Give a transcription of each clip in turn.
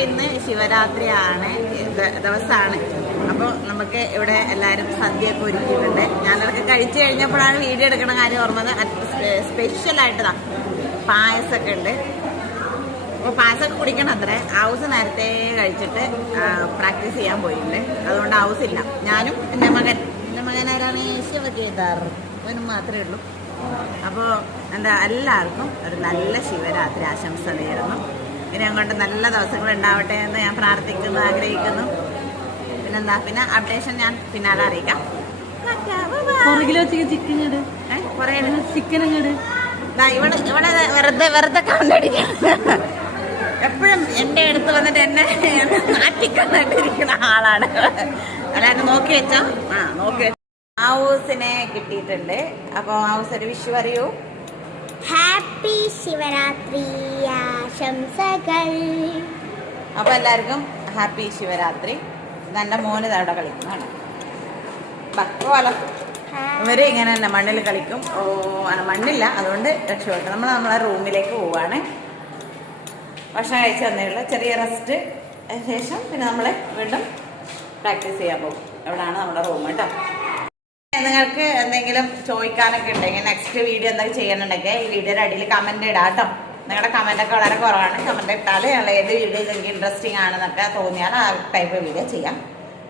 അപ്പോൾ ഇന്ന് ശിവരാത്രിയാണ് ദിവസമാണ്. അപ്പോൾ നമുക്ക് ഇവിടെ എല്ലാവരും സദ്യയൊക്കെ ഒരുക്കിയിട്ടുണ്ട്. ഞാനതൊക്കെ കഴിച്ചു കഴിഞ്ഞപ്പോഴാണ് വീഡിയോ എടുക്കണ കാര്യം ഓർമ്മത്. സ്പെഷ്യലായിട്ടതാ പായസമൊക്കെ ഉണ്ട്. അപ്പോൾ പായസമൊക്കെ കുടിക്കണം അത്രേ. ഹൗസ് നേരത്തെ കഴിച്ചിട്ട് പ്രാക്ടീസ് ചെയ്യാൻ പോയിട്ടുണ്ട്. അതുകൊണ്ട് ഹൗസ് ഇല്ല. ഞാനും എൻ്റെ മകനാരാണ് ശിവകേദാർ, അവനും മാത്രമേ ഉള്ളൂ. അപ്പോൾ എന്താ എല്ലാവർക്കും ഒരു നല്ല ശിവരാത്രി ആശംസ നേരുന്നു. ഇനി അങ്ങോട്ട് നല്ല ദിവസങ്ങൾ ഉണ്ടാവട്ടെ എന്ന് ഞാൻ പ്രാർത്ഥിക്കുന്നു, ആഗ്രഹിക്കുന്നു. പിന്നെന്താ, പിന്നെ അപ്ഡേഷൻ ഞാൻ പിന്നാലെ അറിയിക്കാം. ചിക്കൻ ഇവിടെ വെറുതെ കണ്ടടിക്കണം. എപ്പോഴും എൻ്റെ അടുത്ത് വന്നിട്ട് എന്നെ നാട്ടിക്കണ്ടിരിക്കുന്ന ആളാണ്. അല്ലാണ്ട് നോക്കി വെച്ചോ. നോക്കി വെച്ചോ. ഹൗസിനെ കിട്ടിയിട്ടുണ്ട്. അപ്പോൾ ഹൗസ് ഒരു വിഷു പറയൂ. ഹാപ്പി ശിവരാത്രി ആശംസകൾ. അപ്പോൾ എല്ലാവർക്കും ഹാപ്പി ശിവരാത്രി. ഇതെൻ്റെ മോന് അവിടെ കളിക്കുന്നതാണ്. പോലെ ഇവര് ഇങ്ങനെ തന്നെ മണ്ണിൽ കളിക്കും. മണ്ണില്ല, അതുകൊണ്ട് രക്ഷപ്പെട്ടു. നമ്മളെ റൂമിലേക്ക് പോവാണ്. ഭക്ഷണം കഴിച്ച് തന്നെയുള്ള ചെറിയ റെസ്റ്റ് ശേഷം പിന്നെ നമ്മൾ വീണ്ടും പ്രാക്ടീസ് ചെയ്യാൻ പോകും. എവിടെയാണ് നമ്മുടെ റൂം കേട്ടോ. നിങ്ങൾക്ക് എന്തെങ്കിലും ചോദിക്കാനൊക്കെ ഉണ്ടെങ്കിൽ നെക്സ്റ്റ് വീഡിയോ എന്തൊക്കെ ചെയ്യാനുണ്ടെങ്കിൽ ഈ വീഡിയോയുടെ അടിയിൽ കമൻറ്റ് ഇടാം കേട്ടോ. നിങ്ങളുടെ കമൻറ്റൊക്കെ വളരെ കുറവാണ്. കമൻറ്റ് ഇട്ടാൽ ഞങ്ങൾ ഏത് വീഡിയോ നിങ്ങൾക്ക് ഇൻട്രസ്റ്റിംഗ് ആണെന്നൊക്കെ തോന്നിയാൽ ആ ടൈപ്പ് വീഡിയോ ചെയ്യാം.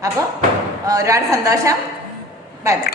അപ്പോൾ ഒരുപാട് സന്തോഷം. Bye bye.